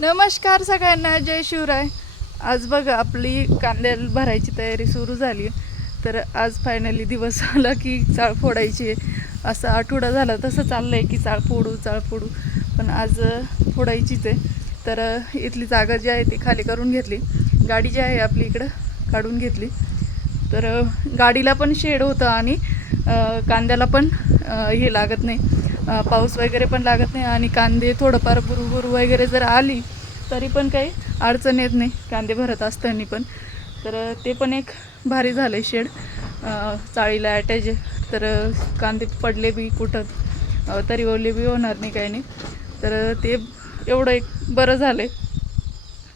नमस्कार सगळ्यांना जय शिवराय. आज बघा आपली कांद्याला भरायची तयारी सुरू झाली. तर आज फायनली दिवस आला की चाळ फोडायची आहे. असा आठवडा झाला तसं चाललं आहे की चाळ फोडू चाळ फोडू. पण आज फोडायचीच आहे. तर इथली जागा जी आहे ती खाली करून घेतली. गाडी जी आहे आपली इकडं काढून घेतली. तर गाडीला पण शेड होतं आणि कांद्याला पण हे लागत नाही. पाऊस वगैरे पण लागत नाही आणि कांदे थोडंफार बुरुबुरू वगैरे जर आली तरी पण काही अडचण येत नाही. कांदे भरत असताना पण. तर ते पण एक भारी झालं आहे शेड चाळीला अटॅच आहे. तर कांदे पडले बी कुठं तरी ओले बी होणार नाही काही नाही. तर ते एवढं एक बरं झालं आहे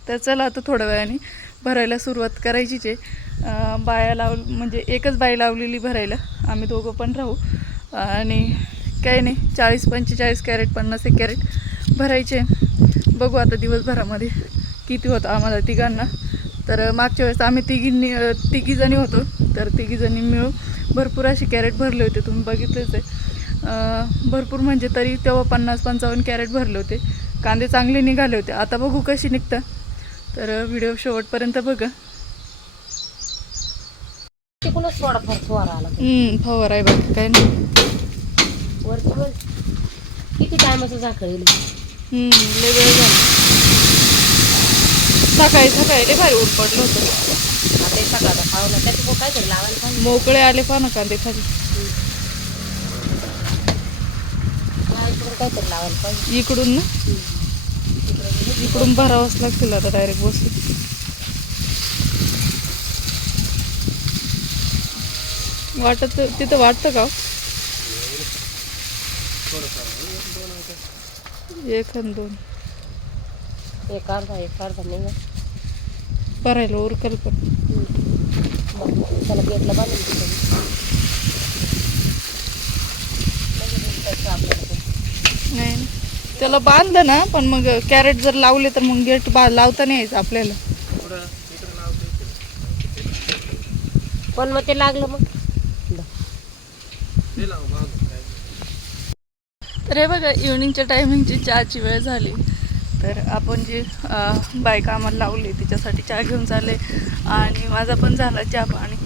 तर चला आता थोड्या वेळाने भरायला सुरुवात करायचीच आहे. बाया लाव म्हणजे एकच बाई लावलेली भरायला. आम्ही दोघं पण राहू. आणि काही नाही. चाळीस पंचेचाळीस कॅरेट पन्नास एक कॅरेट भरायचे. बघू आता दिवसभरामध्ये किती होतं आम्हाला तिघांना. तर मागच्या वेळेस आम्ही तिघींनी तिघीजणी होतो. तर तिघीजणी मिळून भरपूर असे कॅरेट भरले होते. तुम्ही बघितलेच आहे. भरपूर म्हणजे तरी तेव्हा पन्नास पंचावन्न कॅरेट भरले होते. कांदे चांगले निघाले होते. आता बघू कशी निघतं. तर व्हिडिओ शेवटपर्यंत बघा. फवार आहे बघ. काय नाही. वरची वर किती टायमाचं झाकळ येईल लय वेळ झाला. सकाळी सकाळी लय भारी ऊन पडलं होतं. आता हे सकाळचा खावला त्याच्यामुळे काय तरी लावायला पाहिजे. मोकळे आले पहा ना कांदे खाली. काहीतरी लावायला पाहिजे. इकडून ना? इकडून भरावंच लागतील आता डायरेक्ट बसून. वाटत तिथं वाटतं का हो? एक आणि दोन. एक अर्धा एक अर्धा नाही भरायला उरकल पण. त्याला गेटला बांधून. नाही ना. त्याला बांधलं ना पण मग कॅरेट जर लावले तर मग गेट बा लावता नाही यायचं आपल्याला. पण मग ते लागलं मग. तर हे बघा इव्हनिंगच्या टायमिंगची चहाची वेळ झाली. तर आपण जे बायका आम्हाला लावली तिच्यासाठी चहा घेऊन चालले. आणि माझा पण झाला चहा पाणी.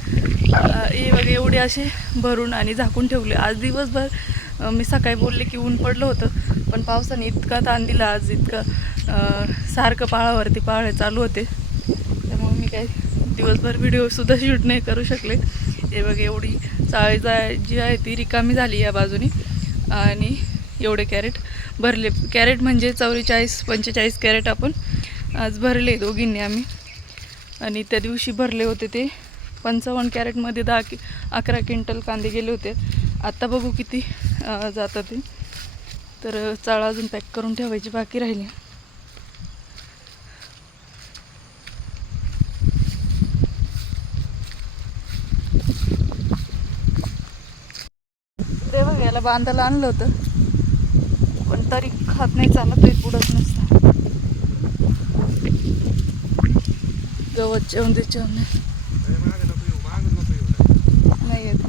हे बघा एवढे असे भरून आणि झाकून ठेवले. आज दिवसभर मी सकाळी बोलले की ऊन पडलं होतं. पण पावसाने इतका ताण दिला आज इतकं सारखं पाळावरती पाळे चालू होते. त्यामुळे मी काही दिवसभर व्हिडिओसुद्धा शूट नाही करू शकले. हे बघा एवढी चाळी जा जी आहे ती रिकामी झाली या बाजूनी. आणि एवढे कॅरेट भरले. कॅरेट म्हणजे चौवेचाळीस पंचेचाळीस कॅरेट आपण आज भरले दोघींनी आम्ही. आणि त्या दिवशी भरले होते ते पंचावन्न कॅरेटमध्ये दहा कि अकरा क्विंटल कांदे गेले होते. आत्ता बघू किती जातात जातं ते. तर चाळ अजून पॅक करून ठेवायची बाकी राहिली. ते बघ याला बांधायला आणलं होतं. पण तरी खात नाही चालत आहे पुढंच नसतं. गवत जेवण दे जेवण नाही. नाही येत.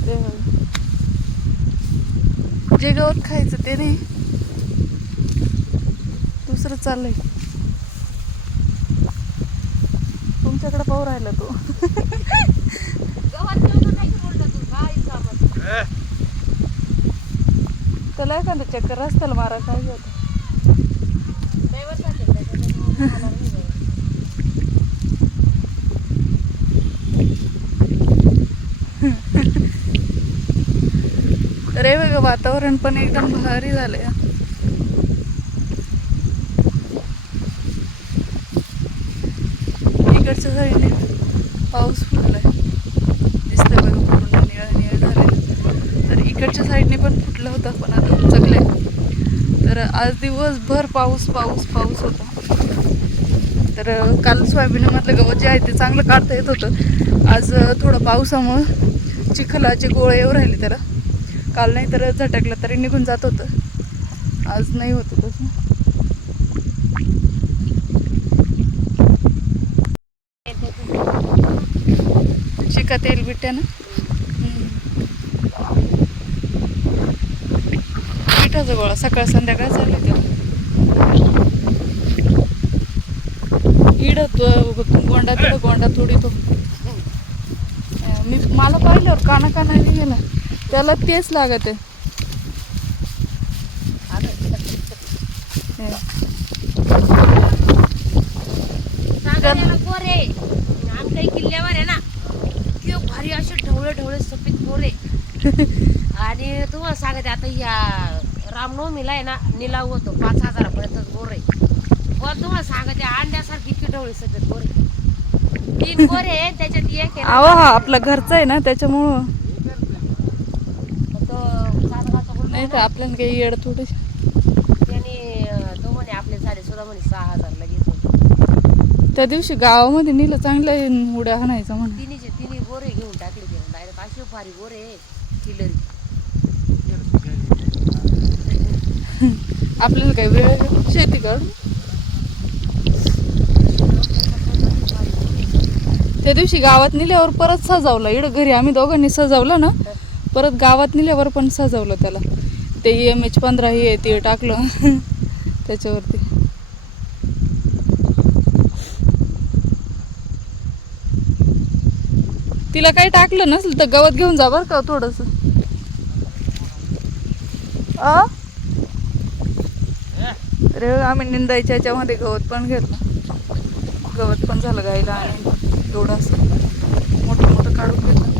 ते. जे गवत खायचं ते नाही. दुसरं चाललंय. तुमच्याकडे पाहू राहिला तो. त्याला एखादं चक्कर रस्त्याला मारा काय होतं. अरे बघा वातावरण पण एकदम भारी झालंय. इकडच्या साईडने पाऊस इकडच्या साईडने पण फुटलं होतं पण आता उचकलंय. तर आज दिवसभर पाऊस पाऊस पाऊस होता. तर काल सोयाबीनमधलं गवत जे आहे ते चांगलं काढता येत होतं. आज थोडं पावसामुळं चिखलाचे गोळे येऊ राहिले त्याला काल नाही तर झटकलं तरी निघून जात होतं. आज नाही होतं तसं चिका तेल बिट्ट्यानं पिठाचा गोळा सकाळ संध्याकाळ चालले ते इड गोंडा तिथं गोंडा तोडी तो. मी मला पाहिल्यावर काना कानाने गेला त्याला तेच लागत आहे. आमच्या किल्ल्यावर आहे ना की भारी असे ढवळे ढवळे सफेद गोरे आणि तुम्हाला सांगते आता या रामनवमीला आहे ना निलाव होतो. पाच हजारापर्यंत गोरे पण तुम्हाला सांगते अंड्यासारखी की ढवळे सफेद गोरे तीन गोरे आहे, त्याच्यात एक आहे ना, अहो हा आपला घरचा आहे ना त्याच्यामुळं. तो चांदगावचा मुलगा नाही आहे तर ना, आपल्याला काही येड थोडी. त्याने अं, तो म्हणे आपले झाले सुद्धा म्हणे सहा हजारला घेतो त्या दिवशी गावामध्ये नेलं चांगलं उड्या हाणायचं म्हणा. तिन्हीचे तिन्ही गोरे घेऊन टाकले त्याने. डायरेक्ट असे भारी गोरे आहे, किलरी. आपल्याला काही वेळ शेती कर त्या दिवशी गावात नेल्यावर परत सजवलं. इकडं घरी आम्ही दोघांनी सजवलं ना परत गावात नेल्यावर पण सजवलं त्याला. ते एम एच पंधरा हे ते टाकलं. त्याच्यावरती. तिला काही टाकलं नसेल तर गवत घेऊन जा बरं का थोडस. अ? अरे आम्ही निंदायच्या याच्यामध्ये गवत पण घेतलं. गवत पण झालं गायला आणि एवढं असं मोठं मोठं काढून घेतलं.